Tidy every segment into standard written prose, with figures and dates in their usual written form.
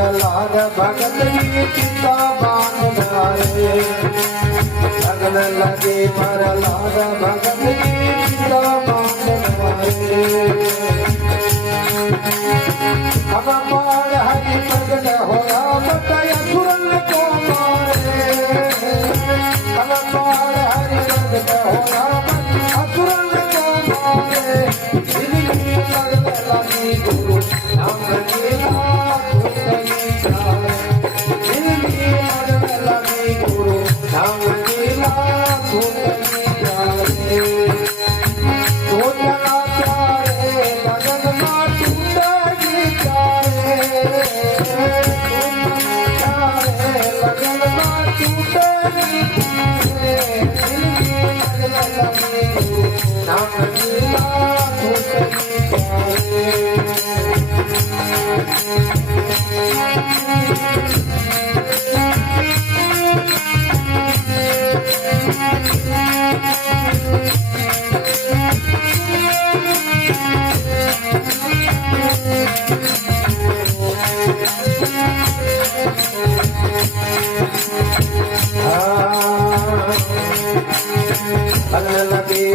लाल भगत की चिता बांधनारे लगन लगे पर लाल भगत की चिता बांधनारे अब पार हरि भगत होया बताया सुरन को मारे अब पार हरि भगत होया असुरन को मारे जिंदगी लगन लगी गुरु नाम लीला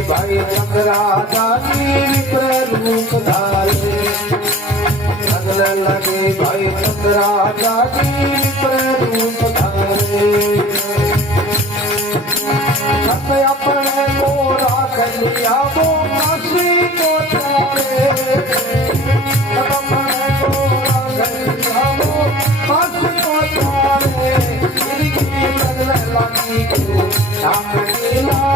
भाई चंद्राजा की विप्र रूप धारे लगन लगे भाई चंद्राजा की विप्र रूप धारे अपने को राख लिया वो काशी को तारे अपने को राख लिया वो काशी को तारे जिनकी लगन लगी को नाम लीला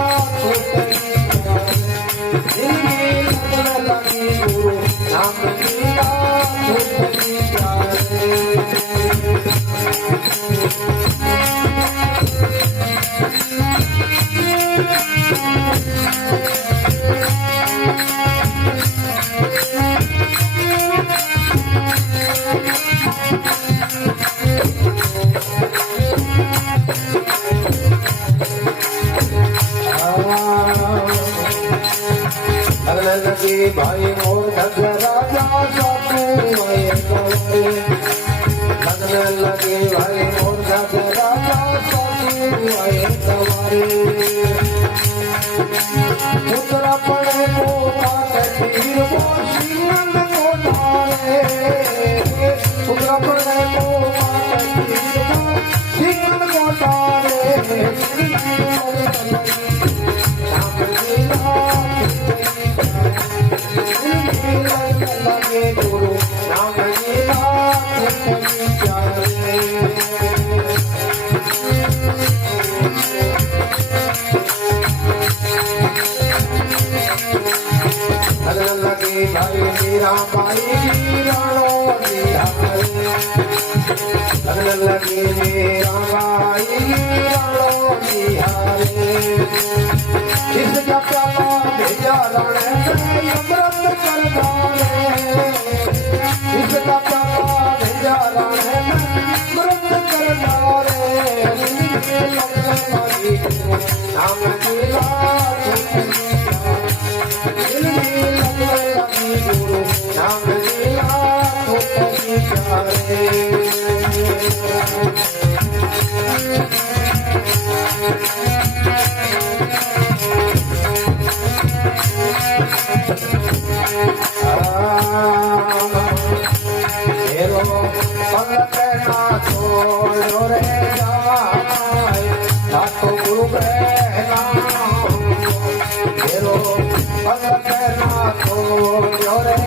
भाई मोर राजा साधु आए गए लगन लगे भाई मोर राजा साधु आए गवारे पुत्र पड़े को तीर वो सिंगन को डाले पुत्र पड़े को तीर वो सिंगन को डाले गुरु नाम लीला लगे भाई मेरा भाई राणो लगन लगे मेरा भाई राणो बिहारे इसका प्याला भेजा राणे अमृत कर इसका प्याला भेजा राणे अमृत कर नाम लीला गुरु नाम लीला